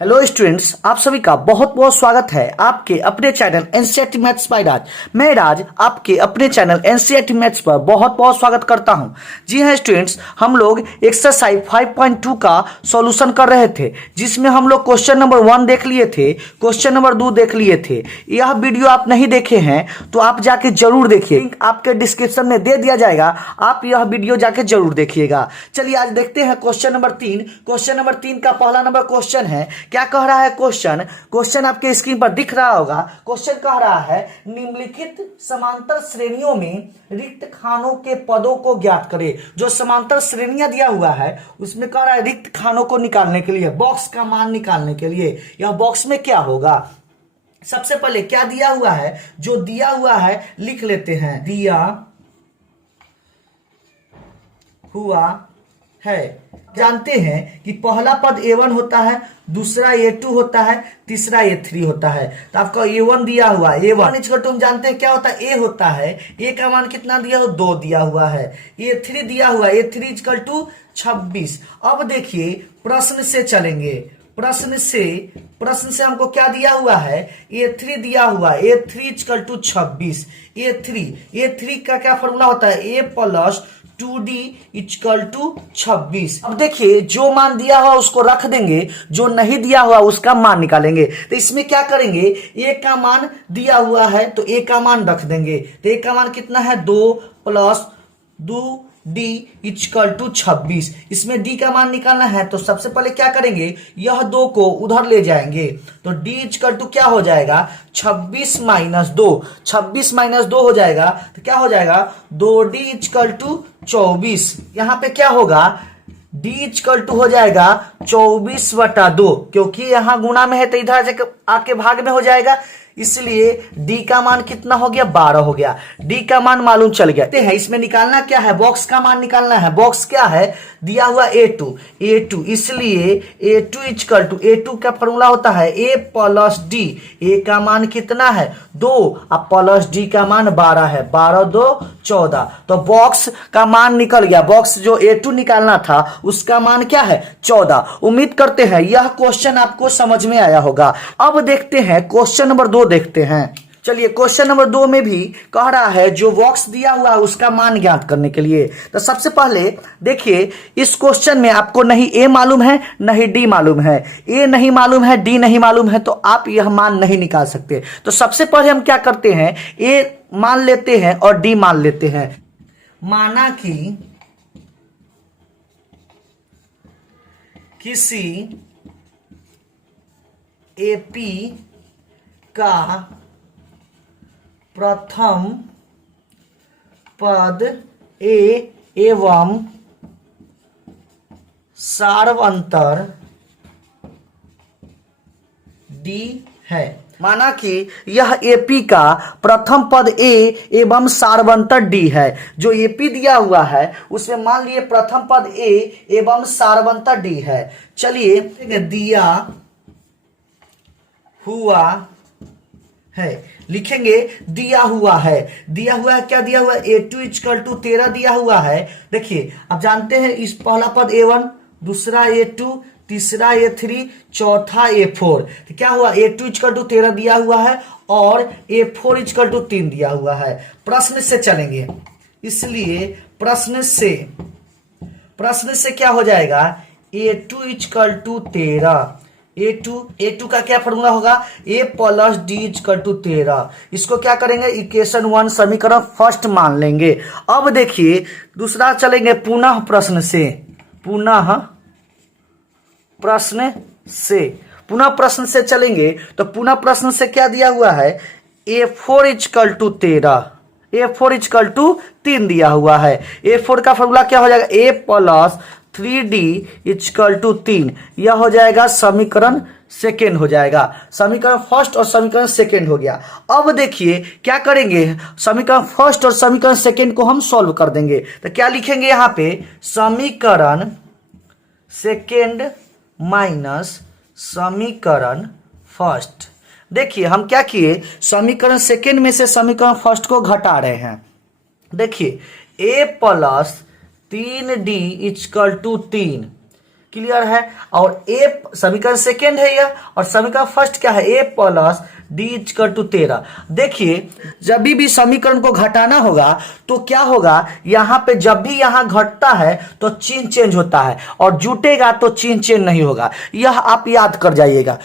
Hello students, आप सभी का बहुत बहुत स्वागत है आपके अपने चैनल एनसीईआरटी मैथ्स बाय राज। मैं राज आपके अपने चैनल एनसीईआरटी मैथ्स पर बहुत बहुत स्वागत करता हूं। जी हां स्टूडेंट्स, हम लोग एक्सरसाइज 5.2 का सॉल्यूशन कर रहे थे, जिसमें हम लोग क्वेश्चन नंबर 1 देख लिए थे, क्वेश्चन नंबर 2 देख लिए थे। यह वीडियो आप नहीं देखे हैं तो आप जाके जरूर देखिए, लिंक आपके डिस्क्रिप्शन में दे दिया जाएगा, आप यह वीडियो जाके जरूर देखिएगा। चलिए आज देखते हैं क्वेश्चन नंबर 3। क्वेश्चन नंबर 3 का पहला नंबर क्वेश्चन है। क्या कह रहा है क्वेश्चन आपके स्क्रीन पर दिख रहा होगा। क्वेश्चन कह रहा है निम्नलिखित समांतर श्रेणियों में रिक्त खानों के पदों को ज्ञात करें। जो समांतर श्रेणियां दिया हुआ है उसमें कह रहा है रिक्त खानों को निकालने के लिए, बॉक्स का मान निकालने के लिए यह बॉक्स में क्या होगा। सबसे पहले क्या दिया हुआ है, जो दिया हुआ है लिख लेते हैं। दिया हुआ है, जानते हैं कि पहला पद a1 होता है, दूसरा a2 होता है, तीसरा a3 होता है। तो आपका a1 दिया हुआ है, a1 इक्वल टू हम जानते हैं क्या होता है, a होता है। a का मान कितना दिया हो, 2 दिया हुआ है। a3 दिया हुआ है, a3 इक्वल टू 26। अब देखिए प्रश्न से चलेंगे, प्रश्न से हमको क्या दिया हुआ है, a3 दिया हुआ है, a3 इक्वल टू 26। a3 का क्या फॉर्मूला होता है, a plus 2d equal to 26। अब देखिए जो मान दिया हुआ उसको रख देंगे, जो नहीं दिया हुआ उसका मान निकालेंगे। तो इसमें क्या करेंगे, a का मान दिया हुआ है तो a का मान रख देंगे। तो a का मान कितना है, 2 प्लस 2d इक्वल टू 26। इसमें d का मान निकालना है तो सबसे पहले क्या करेंगे, यह 2 को उधर ले जाएंगे तो d इक्वल टू क्या हो जाएगा, 26 माइनस 2। 26 माइनस 2 हो जाएगा तो क्या हो जाएगा, 2d इक्वल टू 24। यहां पे क्या होगा, d इक्वल टू हो जाएगा 24/2, क्योंकि यहां गुणा में है तो इधर आके भाग में हो जाएगा, इसलिए d का मान कितना हो गया, 12 हो गया। d का मान मालूम चल गया। है इसमें निकालना क्या है, बॉक्स का मान निकालना है। बॉक्स क्या है, दिया हुआ a2, इसलिए a2 इक्वल टू, a2 का फॉर्मूला होता है a प्लस d। a का मान कितना है, 2 और प्लस d का मान 12 है, 12 2 14। तो बॉक्स का मान निकल गया। बॉक्स जो a2 निकालना था उसका मान क्या है, 14। उम्मीद करते हैं यह क्वेश्चन आपको समझ में आया होगा। अब देखते हैं क्वेश्चन नंबर 2 देखते हैं। चलिए क्वेश्चन नंबर 2 में भी कह रहा है जो बॉक्स दिया हुआ है उसका मान ज्ञात करने के लिए। तो सबसे पहले देखिए इस क्वेश्चन में आपको नहीं a मालूम है नहीं d मालूम है। a नहीं मालूम है, d नहीं मालूम है, तो आप यह मान नहीं निकाल सकते। तो सबसे पहले हम क्या करते हैं, a मान लेते हैं और d मान लेते हैं। माना कि किसी AP का प्रथम पद a एवं सार्वंतर d है। माना कि यह AP का प्रथम पद a एवं सार्वंतर d है। जो AP दिया हुआ है उसमें मान लिए प्रथम पद a एवं सार्वंतर d है। चलिए दिया हुआ है लिखेंगे, दिया हुआ है। दिया हुआ है, क्या दिया हुआ है, a2 इक्वल टू 13 दिया हुआ है। देखिए अब जानते हैं इस पहला पद a1, दूसरा a2, तीसरा a3, चौथा a4। तो क्या हुआ, a2 इक्वल टू 13 दिया हुआ है और a4 इक्वल टू 3 दिया हुआ है। प्रश्न से चलेंगे, इसलिए प्रश्न से क्या हो जाएगा, a2 इक्वल टू 13। a2 का क्या फॉर्मूला होगा, a plus d equal to 13। इसको क्या करेंगे, इक्वेशन 1 समीकरण फर्स्ट मान लेंगे। अब देखिए दूसरा चलेंगे पुनः प्रश्न से चलेंगे। तो पुनः प्रश्न से क्या दिया हुआ है, a4 equal to 13, a4 equal to 3 दिया हुआ है। a4 का फॉर्मूला क्या हो जाएगा, a plus 3d equal to 3। यह हो जाएगा समीकरण सेकेंड हो जाएगा। समीकरण फर्स्ट और समीकरण सेकेंड हो गया। अब देखिए क्या करेंगे, समीकरण फर्स्ट और समीकरण सेकेंड को हम सॉल्व कर देंगे। तो क्या लिखेंगे यहाँ पे, समीकरण सेकेंड माइनस समीकरण फर्स्ट। देखिए हम क्या किए, समीकरण सेकेंड में से समीकरण फर्स्ट को घटा रहे हैं। देखिए a plus 3d equal to 3, clear है। और ए समीकरण सेकेंड है यह, और समीकरण फर्स्ट क्या है, ए प्लस डी इक्वल टू 13। देखिए जब भी समीकरण को घटाना होगा तो क्या होगा, यहां पे जब भी यहां घटता है तो चिन्ह चेंज होता है, और जुटेगा तो चिन्ह चेंज नहीं होगा। यह आप याद कर जाइएगा,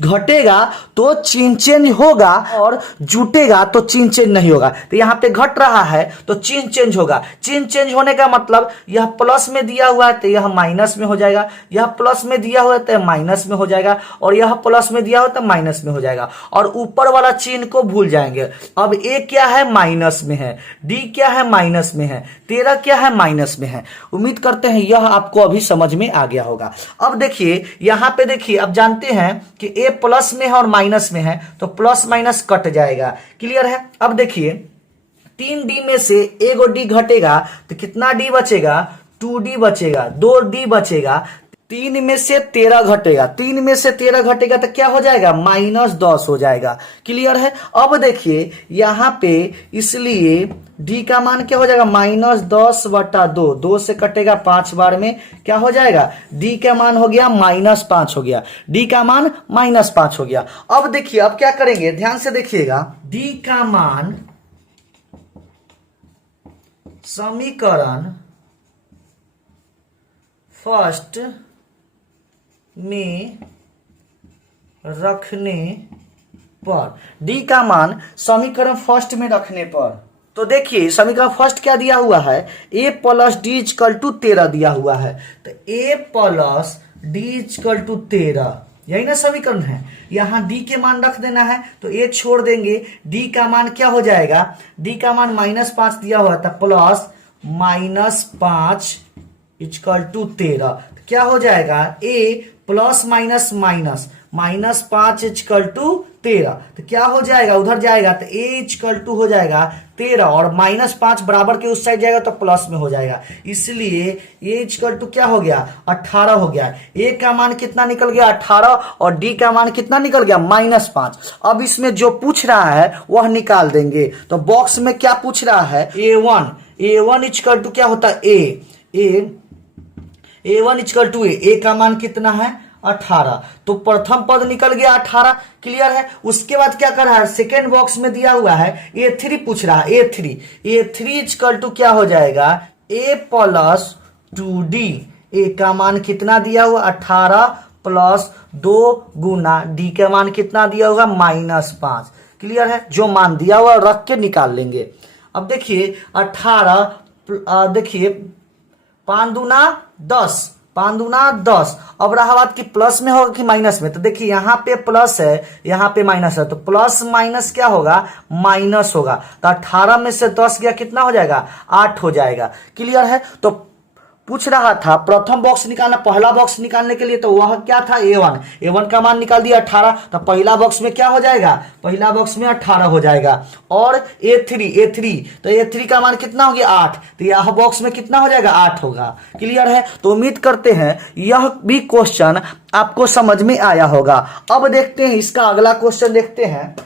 घटेगा तो चिन्ह चेंज होगा और जुटेगा तो चिन्ह चेंज नहीं होगा। तो यहां पे घट रहा है तो चिन्ह चेंज होगा। चिन्ह चेंज होने का मतलब यह प्लस में दिया हुआ है तो यह माइनस में हो जाएगा, यह प्लस में दिया हुआ है तो माइनस में हो जाएगा, और यह प्लस में दिया हुआ तो माइनस में हो जाएगा, और ऊपर वाला चिन्ह को भूल जाएंगे। अब ए क्या है, माइनस में है, डी क्या है, माइनस में है, 13 क्या है, माइनस में है। उम्मीद करते हैं यह आपको अभी समझ में आ गया होगा। अब देखिए यहां पे देखिए, अब जानते हैं कि ए प्लस में है और माइनस में है तो प्लस माइनस कट जाएगा। क्लियर है। अब देखिए 3D में से एगो डी घटेगा तो कितना डी बचेगा, 2D बचेगा, 2D बचेगा। 3 में से 13 घटेगा, 3 में से 13 घटेगा तो क्या हो जाएगा, -10 हो जाएगा। क्लियर है। अब देखिए यहां पे इसलिए डी का मान क्या हो जाएगा, -10/2, 2 से कटेगा 5 बार में, क्या हो जाएगा, डी का मान हो गया -5 हो गया, डी का मान -5 हो गया। अब देखिए अब क्या करेंगे, ध्यान से देखिएगा, डी का मान समीकरण फर्स्ट में रखने पर, डी का मान समीकरण फर्स्ट में रखने पर, तो देखिए समीकरण फर्स्ट क्या दिया हुआ है, a plus D equal to 13 दिया हुआ है। तो a plus D equal to 13, यही ना समीकरण है। यहां d के मान रख देना है तो a छोड़ देंगे, d का मान क्या हो जाएगा, d का मान -5 दिया हुआ था, प्लस -5 इक्वल टू 13, क्या हो जाएगा, a plus minus minus -5 equal to 13, तो क्या हो जाएगा, उधर जाएगा तो a इक्वल टू हो जाएगा 13, और -5 बराबर के उस साइड जाएगा तो प्लस में हो जाएगा, इसलिए a इक्वल टू क्या हो गया, 18 हो गया। a का मान कितना निकल गया, 18, और d का मान कितना निकल गया, -5। अब इसमें जो पूछ रहा है वह निकाल देंगे। तो बॉक्स में क्या पूछ रहा है, a1 इक्वल टू क्या होता है, a1 इक्वल टू a का मान कितना है, 18, तो प्रथम पद निकल गया 18। क्लियर है। उसके बाद क्या कर रहा है, सेकेंड बॉक्स में दिया हुआ है a3 पूछ रहा है, a3 इक्वल टू क्या हो जाएगा, a प्लस 2d, a का मान कितना दिया हुआ, 18 प्लस 2 गुना d का मान कितना दिया होगा, -5। क्लियर है। जो मान दिया हुआ रख के निकाल लेंगे। अब देखिए 18, देखिए 5 दूना 10, 5 दूना 10। अब रहा बात कि प्लस में होगा कि माइनस में, तो देखिए यहाँ पे प्लस है, यहाँ पे माइनस है, तो प्लस माइनस क्या होगा, माइनस होगा। तो 18 में से 10 गया कितना हो जाएगा, 8 हो जाएगा। क्लियर है। तो पूछ रहा था प्रथम बॉक्स निकालना, पहला बॉक्स निकालने के लिए, तो वह क्या था, a1 का मान निकाल दिया 18, तो पहला बॉक्स में क्या हो जाएगा, पहला बॉक्स में 18 हो जाएगा। और a3, तो a3 का मान कितना हो गया, 8, तो यह बॉक्स में कितना हो जाएगा, 8 होगा। क्लियर है। तो उम्मीद करते हैं यह भी क्वेश्चन आपको समझ में आया होगा। अब देखते हैं इसका अगला क्वेश्चन देखते हैं।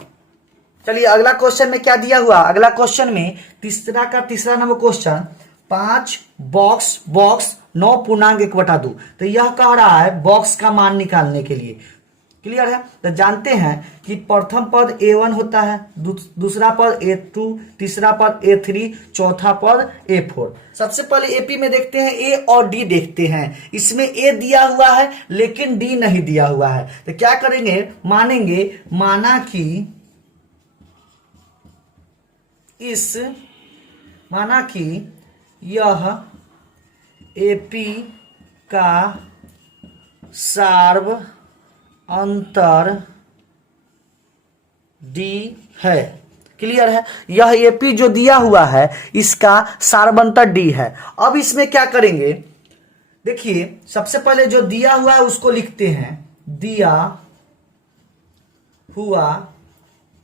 चलिए अगला क्वेश्चन में क्या दिया हुआ, अगला क्वेश्चन में तीसरा नंबर क्वेश्चन, 5 बॉक्स 9 पूर्णांक 1/2, तो यह कह रहा है बॉक्स का मान निकालने के लिए। क्लियर है। तो जानते हैं कि प्रथम पद a1 होता है, दूसरा पद a2, तीसरा पद a3, चौथा पद a4। सबसे पहले AP में देखते हैं, a और d देखते हैं। इसमें a दिया हुआ है लेकिन d नहीं दिया हुआ है, तो क्या करेंगे, माना कि यह AP का सार्व अंतर D है। क्लियर है। यह AP जो दिया हुआ है इसका सार्वंतर D है। अब इसमें क्या करेंगे, देखिए सबसे पहले जो दिया हुआ है उसको लिखते हैं, दिया हुआ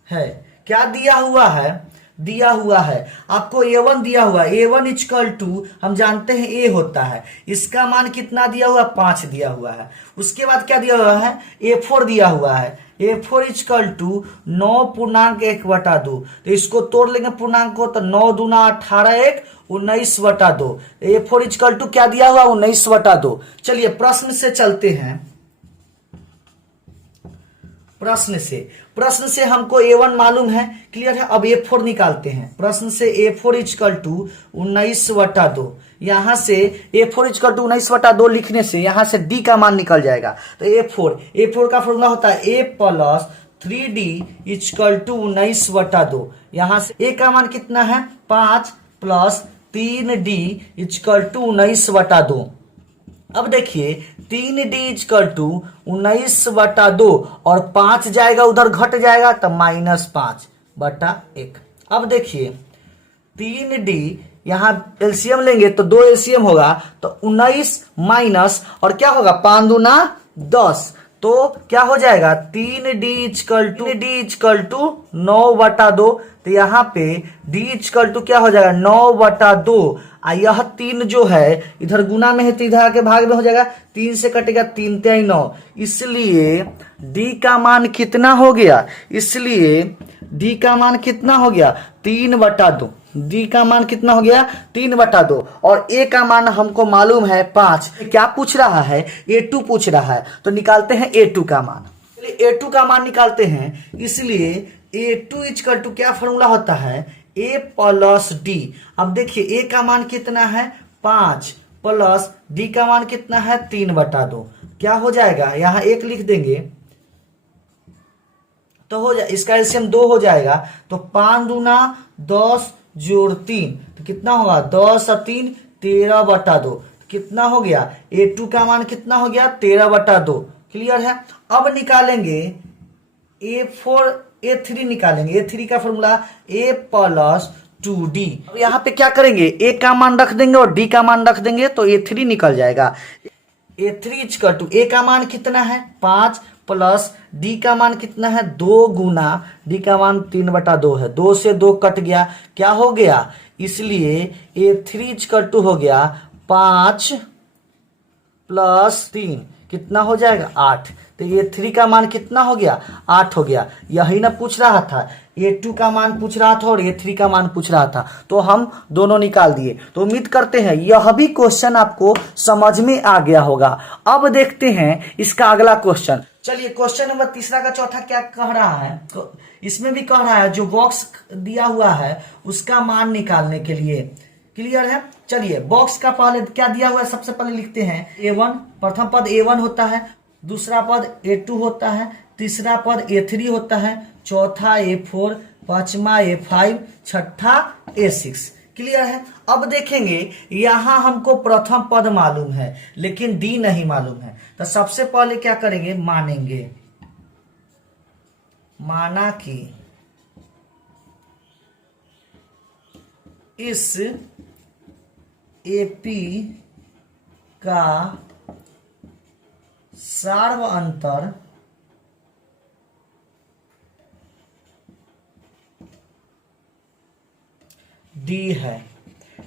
है, क्या दिया हुआ है, दिया हुआ है, आपको A1 दिया हुआ है, A1 इक्वल टू हम जानते हैं A होता है, इसका मान कितना दिया हुआ है 5 दिया हुआ है। उसके बाद क्या दिया हुआ है A4 दिया हुआ है, A4 इक्वल टू 9.1/2। तो इसको तोड़ लेंगे पूर्णांक को, तो 9 दूना 18 1 19/2। A4 इक्वल टू क्या दिया हुआ 19/2। चलिए प्रश्न से चलते हैं, प्रश्न से हमको A1 मालूम है, क्लियर है। अब A4 निकालते हैं। प्रश्न से A4 इक्वल टू 19/2, यहां से A4 इक्वल टू 19/2 लिखने से यहां से D का मान निकल जाएगा। तो A4 का फॉर्मूला होता है A plus 3D equal to 19/2। यहां से A का मान कितना है 5 प्लस 3D इक्वल टू 19/2। अब देखिए 3D इक्वल टू 19/2 और 5 जाएगा उधर घट जाएगा तो -5/1। अब देखिए 3D यहां एलसीएम लेंगे तो 2 एलसीएम होगा, तो 19 माइनस और क्या होगा 5 दूना 10, तो क्या हो जाएगा 3D इक्वल टू 9/2। तो यहाँ पे D इक्वल टू क्या हो जाएगा 9/2। यह 3 जो है इधर गुना में है तो इधर आके भाग में हो जाएगा, 3 से कटेगा 3 3 9, इसलिए D का मान कितना हो गया, इसलिए D का मान कितना हो गया 3/2। D का मान कितना हो गया 3/2 और A का मान हमको मालूम है 5। क्या पूछ रहा है A2 पूछ रहा है, तो निकालते हैं A2 का मान। चलिए A2 का मान निकालते हैं, इसलिए A2 इक्वल टू क्या फॉर्मूला होता है A प्लस D। अब देखिए A का मान कितना है 5 प्लस D का मान कितना है 3/2, क्या हो जाएगा यहां 1 लिख देंगे तो हो जाए, इसका एलसीएम 2 हो जाएगा, तो 5 दूना 10 जोड़ 3 तो कितना होगा 10 और 3 13/2। कितना हो गया A2 का मान कितना हो गया 13/2। क्लियर है। अब निकालेंगे A3 निकालेंगे। A3 का फॉर्मूला A प्लस 2D। अब यहाँ पे क्या करेंगे A का मान रख देंगे और D का मान रख देंगे तो A3 निकल जाएगा। A3 इक्वल टू A का मान कितना है 5 प्लस D का मान कितना है 2 गुना D का मान 3/2 है, 2 से 2 कट गया, क्या हो गया, इसलिए A3 इक्वल टू हो गया 5 प्लस 3 कितना हो जाएगा 8। तो A3 का मान कितना हो गया 8 हो गया। यही ना पूछ रहा था, A2 का मान पूछ रहा था और A3 का मान पूछ रहा था, तो हम दोनों निकाल दिए। तो उम्मीद करते हैं यह भी क्वेश्चन आपको समझ में आ गया होगा। अब देखते हैं इसका अगला क्वेश्चन। चलिए क्वेश्चन नंबर 3 का चौथा क्या कह रहा है, इसमें भी कह रहा है जो बॉक्स दिया हुआ है उसका मान निकालने के लिए। क्लियर है। चलिए बॉक्स का पहले क्या दिया हुआ है सबसे पहले लिखते हैं A1, प्रथम पद A1 होता है, दूसरा पद A2 होता है, तीसरा पद A3 होता है, चौथा A4, पांचवा A5, छठा A6। क्लियर है। अब देखेंगे यहां हमको प्रथम पद मालूम है लेकिन D नहीं मालूम है, तो सबसे पहले क्या करेंगे मानेंगे, माना कि इस AP का सार्वअंतर D है,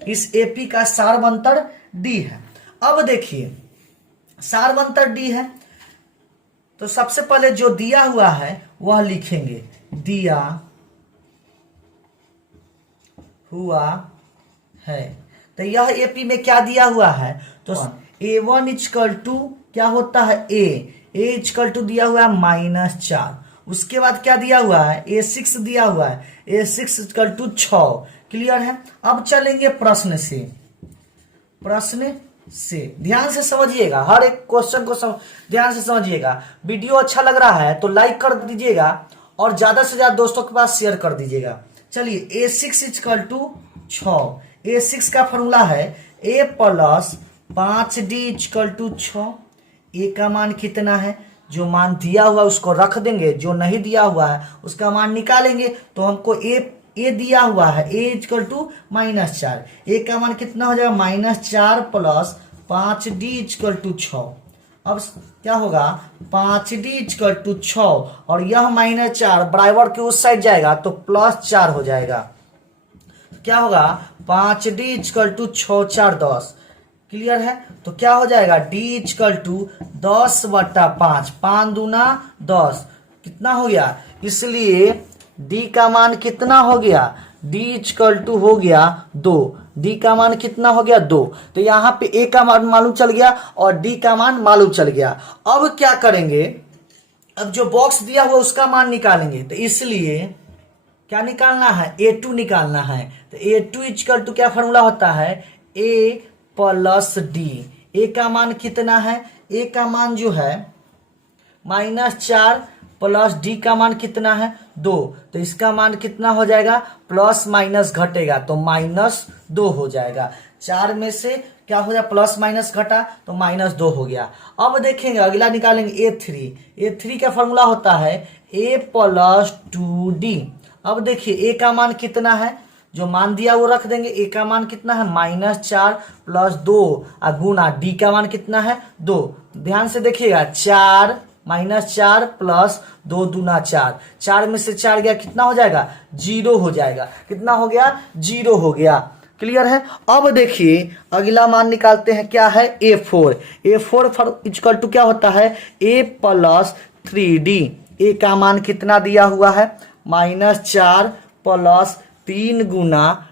इस AP का सार्वअंतर D है। अब देखिए सार्वअंतर D है तो सबसे पहले जो दिया हुआ है वह लिखेंगे, दिया हुआ है। तो यह AP में क्या दिया हुआ है, तो A1 इक्वल टू क्या होता है A इक्वल टू दिया हुआ है -4। उसके बाद क्या दिया हुआ है A6 दिया हुआ है, A6 इक्वल टू 6। क्लियर है। अब चलेंगे प्रश्न से ध्यान से समझिएगा, हर एक क्वेश्चन को ध्यान से समझिएगा। वीडियो अच्छा लग रहा है तो लाइक कर दीजिएगा और ज्यादा से ज्यादा दोस्तों के पास शेयर कर दीजिएगा। चलिए A6 इक्वल टू 6, A6 का फॉर्मूला है A plus 5D equal to 6। A का मान कितना है, जो मान दिया हुआ उसको रख देंगे, जो नहीं दिया हुआ है उसका मान निकालेंगे। तो हमको A दिया हुआ है A इक्वल टू -4, A का मान कितना हो जाएगा -4 प्लस 5D इक्वल टू 6। अब क्या होगा 5D इक्वल टू 6 और यह -4 बराबर के उस साइड जाएगा तो +4 हो जाएगा। क्या होगा 5d इजकल टू 6 4 10। क्लियर है? तो क्या हो जाएगा d इजकल टू 10/5, 5 दूना 10, कितना हो गया? इसलिए d का मान कितना हो गया? d इजकल टू हो गया 2। d का मान कितना हो गया? 2। तो यहाँ पे a का मान मालूम चल गया और d का मान मालूम चल गया। अब क्या करेंगे? अब जो बॉक्स दिया हुआ उसका मान निकालेंगे। तो इसलिए क्या निकालना है? a2 निकालना है। तो a2 इजकल टू क्या फॉर्मूला होता है? a plus d। a का मान कितना है? a का मान जो है -4 प्लस d का मान कितना है? 2। तो इसका मान कितना हो जाएगा? प्लस माइनस घटेगा तो -2 हो जाएगा। 4 में से क्या हो जाए? प्लस माइनस घटा तो -2 हो गया। अब देखेंगे अगला निकालेंगे a3। a3 का फॉर्मूला होता है a प्लस 2d। अब देखिए a का मान कितना है? जो मान दिया वो रख देंगे। a का मान कितना है? -4 प्लस 2 गुना d का मान कितना है? 2। ध्यान से देखिएगा, 4 -4 प्लस 2 दूना 4, 4 में से 4 गया, कितना हो जाएगा? 0 हो जाएगा। कितना हो गया? 0 हो गया। क्लियर है? अब देखिए अगला मान निकालते हैं, क्या है? a4। a4 इजकल टू क्या होता है? a plus 3d। a का मान कितना दिया हुआ है? -4 प्लस 3 गुना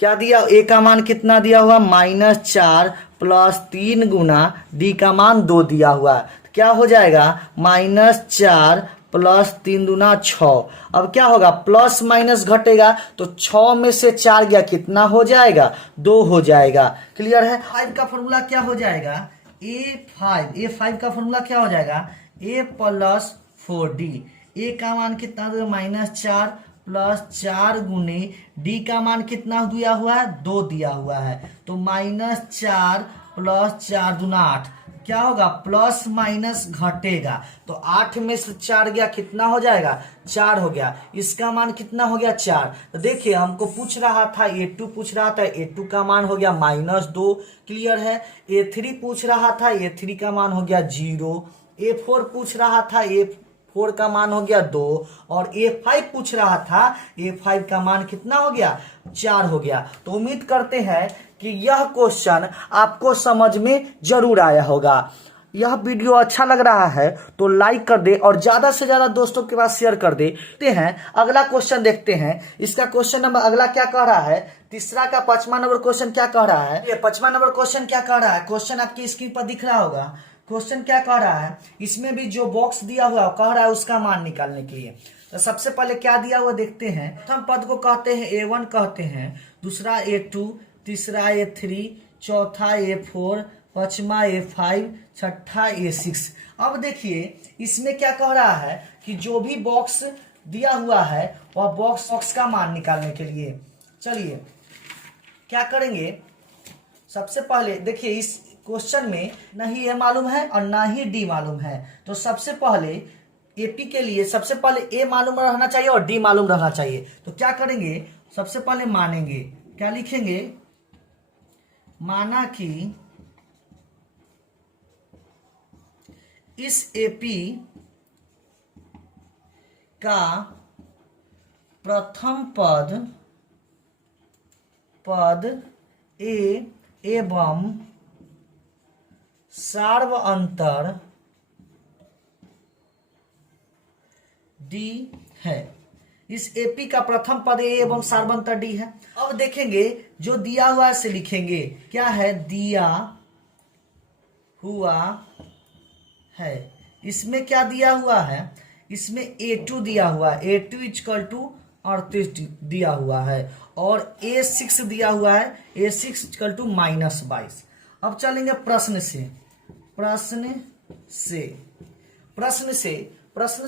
क्या दिया? a का मान कितना दिया हुआ? -4 प्लस 3 गुना d का मान 2 दिया हुआ है। तो क्या हो जाएगा? -4 प्लस 3 दूना 6। अब क्या होगा? प्लस माइनस घटेगा तो 6 में से 4 गया, कितना हो जाएगा? 2 हो जाएगा। क्लियर है? 5 का फॉर्मूला क्या हो जाएगा? a5 का फॉर्मूला क्या हो जाएगा? a plus 4d। a का मान कितना दिया? -4 प्लस 4 गुने d का मान कितना दिया हुआ है? 2 दिया हुआ है। तो -4 प्लस 4 दूना 8, क्या होगा? प्लस माइनस घटेगा तो 8 में से 4 गया, कितना हो जाएगा? 4 हो गया। इसका मान कितना हो गया? 4। तो देखिए हमको पूछ रहा था a2, पूछ रहा था a2 का मान हो गया -2। क्लियर है? a3 पूछ रहा था, a3 का मान हो गया 0। a4 पूछ रहा था, a4 का मान हो गया 2। और a5 पूछ रहा था, a5 का मान कितना हो गया? 4 हो गया। तो उम्मीद करते हैं कि यह क्वेश्चन आपको समझ में जरूर आया होगा। यह वीडियो अच्छा लग रहा है तो लाइक कर दे और ज्यादा से ज्यादा दोस्तों के पास शेयर कर देते हैं। अगला क्वेश्चन देखते हैं। इसका क्वेश्चन नंबर अगला क्या कह रहा है? तीसरा का 5वां नंबर क्वेश्चन क्या कह रहा है? ये 5वां नंबर क्वेश्चन क्या कह रहा है? क्वेश्चन आपकी स्क्रीन पर दिख रहा होगा। क्वेश्चन क्या कह रहा है? इसमें भी जो बॉक्स दिया हुआ है कह रहा है उसका मान निकालने के लिए। तो सबसे पहले क्या दिया हुआ देखते हैं। प्रथम पद को कहते हैं a1 कहते हैं, दूसरा a2, तीसरा a3, चौथा a4, पांचवा a5, छठा a6। अब देखिए इसमें क्या कह रहा है कि जो भी बॉक्स दिया हुआ है वह बॉक्स का मान निकालने के लिए चलिए क्या करेंगे। सबसे पहले देखिए इस क्वेश्चन में ना ही ए मालूम है और ना ही डी मालूम है। तो सबसे पहले एपी के लिए सबसे पहले ए मालूम रहना चाहिए और डी मालूम रहना चाहिए। तो क्या करेंगे? सबसे पहले मानेंगे, क्या लिखेंगे? माना कि इस एपी का प्रथम पद ए एवं सार्व अंतर डी है। इस एपी का प्रथम पद ए एवं सार्वंतर डी है। अब देखेंगे जो दिया हुआ है से लिखेंगे। क्या है? दिया हुआ है। इसमें क्या दिया हुआ है? इसमें a2 दिया हुआ है। a2 इजकल टू 38 दिया हुआ है और a6 दिया हुआ है। a6 is equal to -22। अब चलेंगे प्रश्न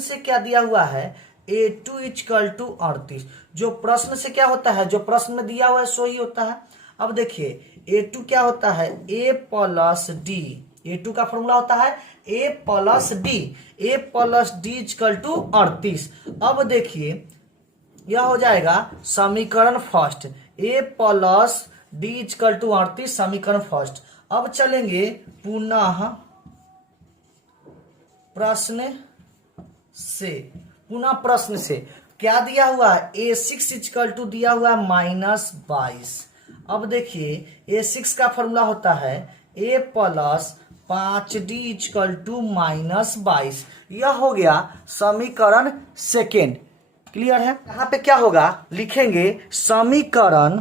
से क्या दिया हुआ है? a2 is equal to 38। जो प्रश्न से क्या होता है? जो प्रश्न में दिया हुआ है सो ही होता है। अब देखिए a2 क्या होता है? a plus D. a2 का फॉर्मूला होता है a plus D equal to 38। अब देखिए यह हो जाएगा समीकरण first, a plus D equal to 38 समीकरण फर्स्ट। अब चलेंगे पुनः प्रश्न से क्या दिया हुआ है, A6 इक्वल टू दिया हुआ है -22। अब देखिए A6 का फॉर्मूला होता है A plus 5D equal to -22। यह हो गया समीकरण सेकेंड। क्लियर है। यहाँ पे क्या होगा, लिखेंगे समीकरण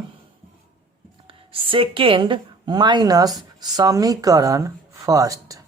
सेकेंड माइनस समीकरण फर्स्ट।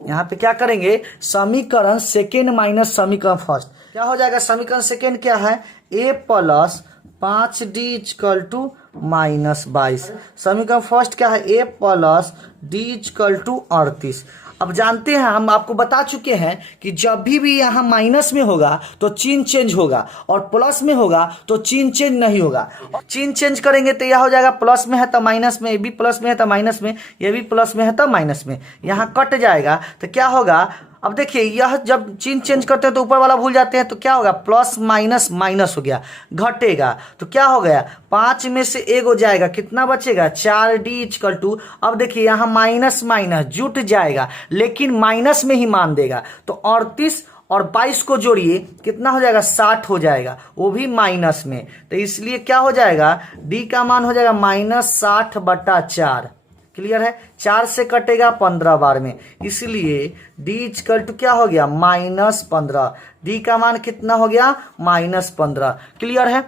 यहाँ पे क्या करेंगे, समीकरण सेकेंड माइनस समीकरण फर्स्ट। क्या हो जाएगा, समीकरण सेकेंड क्या है, A plus 5D equal to -22। समीकरण फर्स्ट क्या है, A plus D equal to 38। अब जानते हैं, हम आपको बता चुके हैं कि जब भी यहाँ माइनस में होगा तो चिन्ह चेंज होगा और प्लस में होगा तो चिन्ह चेंज नहीं होगा। चिन्ह चेंज करेंगे तो यह हो जाएगा प्लस में है तो माइनस में, ये भी प्लस में है तो माइनस में, ये भी प्लस में है तो माइनस में, यहाँ कट जाएगा तो क्या होगा। अब देखिए यह जब चिन्ह चेंज करते हैं तो ऊपर वाला भूल जाते हैं तो क्या होगा, प्लस माइनस माइनस हो गया, घटेगा तो क्या हो गया, 5 में से 1 हो जाएगा, कितना बचेगा 4D इक्वल टू। अब देखिए यहाँ माइनस माइनस जुट जाएगा लेकिन माइनस में ही मान देगा, तो 38 और 22 को जोड़िए कितना हो जाएगा, 60 हो जाएगा, वो भी माइनस में। तो इसलिए क्या हो जाएगा, D का मान हो जाएगा -60/4। क्लियर है। 4 से कटेगा 15 बार में, इसलिए D इक्वल टू क्या हो गया, -15। D का मान कितना हो गया, -15। क्लियर है।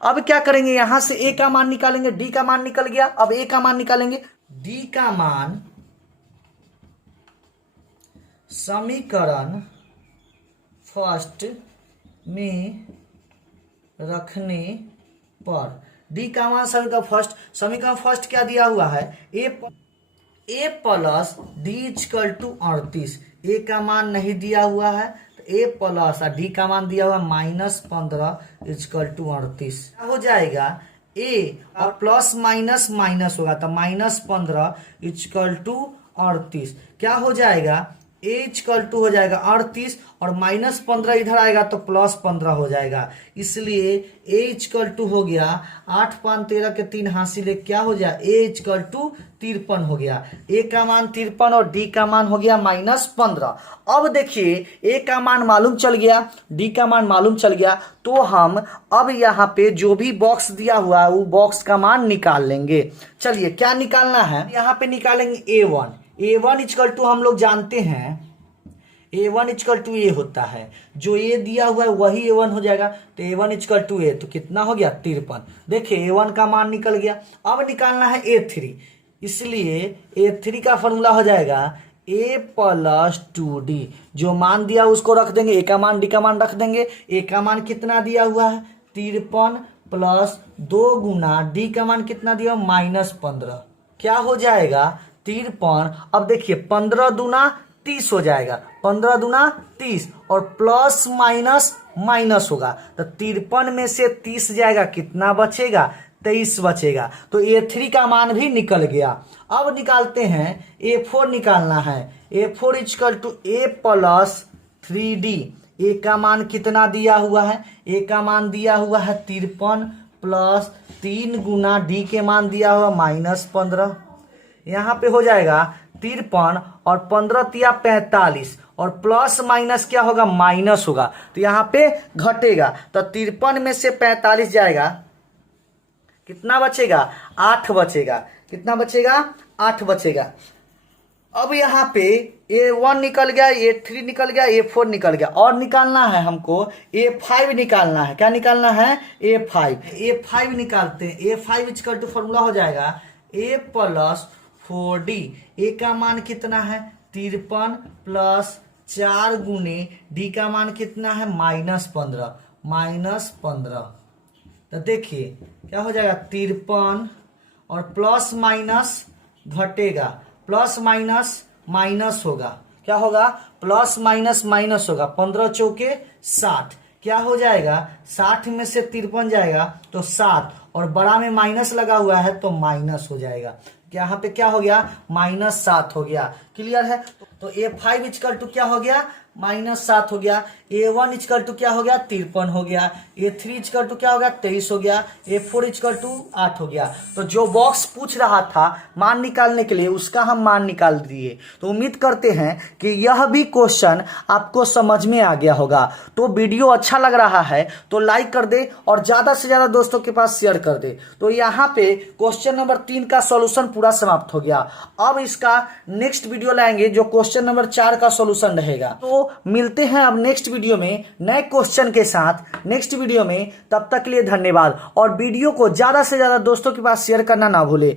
अब क्या करेंगे, यहां से A का मान निकालेंगे, D का मान निकल गया, अब A का मान निकालेंगे। D का मान समीकरण फर्स्ट में रखने पर, D का मान समीकरण फर्स्ट क्या दिया हुआ है, A plus D equal to 38। A का मान नहीं दिया हुआ है तो A प्लस और D का मान दिया हुआ -15 इक्वल टू 38। क्या हो जाएगा, A और प्लस माइनस माइनस होगा तो -15 इक्वल टू 38। क्या हो जाएगा, A इक्वल टू हो जाएगा 38 और -15 इधर आएगा तो +15 हो जाएगा, इसलिए A इक्वल टू हो गया 8 5 13 के 3 हासिल, क्या हो जाए A इक्वल टू 53 हो गया। A का मान 53 और D का मान हो गया -15। अब देखिए A का मान मालूम चल गया, D का मान मालूम चल गया, तो हम अब यहाँ पे जो भी बॉक्स दिया हुआ है वो बॉक्स का मान निकाल लेंगे। चलिए क्या निकालना है, यहाँ पे निकालेंगे A1 इक्वल टू, हम लोग जानते हैं A1 इक्वल टू A होता है, जो A दिया हुआ है वही A1 हो जाएगा, तो A1 इक्वल टू A, तो कितना हो गया 53। देखिए A1 का मान निकल गया। अब निकालना है A3, इसलिए A3 का फॉर्मूला हो जाएगा A प्लस 2D। जो मान दिया उसको रख देंगे, A का मान D का मान रख देंगे। A का मान कितना दिया हुआ है 53 प्लस 2 गुना D का मान कितना दिया -15, क्या हो जाएगा 53। अब देखिए 15 दूना 30 हो जाएगा, 15 दूना 30 और प्लस माइनस माइनस होगा तो 53 में से 30 जाएगा, कितना बचेगा 23 बचेगा। तो A3 का मान भी निकल गया। अब निकालते हैं A4 निकालना है। A4 equal to A plus 3D। A का मान कितना दिया हुआ है, A का मान दिया हुआ है 53 प्लस 3 गुना D के मान दिया हुआ -15। यहाँ पे हो जाएगा 53 और 15 तिया 45 और प्लस माइनस क्या होगा, माइनस होगा, तो यहाँ पे घटेगा, तो 53 में से 45 जाएगा, कितना बचेगा 8 बचेगा, कितना बचेगा 8 बचेगा। अब यहाँ पे A1 निकल गया, A3 निकल गया, A4 निकल गया, और निकालना है हमको A5 निकालना है। क्या निकालना है, A5 निकालते हैं। A5 इक्वल टू फॉर्मूला हो जाएगा A प्लस 4D। A का मान कितना है 53 प्लस 4 गुने D का मान कितना है -15। तो देखिए क्या हो जाएगा 53 और प्लस माइनस घटेगा, प्लस माइनस माइनस होगा, क्या होगा प्लस माइनस माइनस होगा, 15 चौके 60, क्या हो जाएगा 60 में से 53 जाएगा तो 7 और बड़ा में माइनस लगा हुआ है तो माइनस हो जाएगा। यहाँ पे क्या हो गया -7 हो गया। क्लियर है। तो A5 इक्वल टू क्या हो गया, -7 हो गया। A1 इक्वल टू क्या हो गया, 53 हो गया। A3 इक्वल टू क्या हो गया, 23 हो गया। A4 इक्वल टू 8 हो गया। तो जो बॉक्स पूछ रहा था मान निकालने के लिए, उसका हम मान निकाल दिए। तो उम्मीद करते हैं कि यह भी क्वेश्चन आपको समझ में आ गया होगा। तो वीडियो अच्छा लग रहा है तो लाइक कर दे और ज्यादा से ज्यादा दोस्तों के पास शेयर कर दे। तो यहाँ पे क्वेश्चन नंबर 3 का सॉल्यूशन पूरा समाप्त हो गया। अब इसका नेक्स्ट वीडियो लाएंगे जो क्वेश्चन नंबर 4 का सॉल्यूशन रहेगा। तो मिलते हैं अब नेक्स्ट वीडियो में नए क्वेश्चन के साथ नेक्स्ट वीडियो में। तब तक के लिए धन्यवाद और वीडियो को ज्यादा से ज्यादा दोस्तों के पास शेयर करना ना भूले।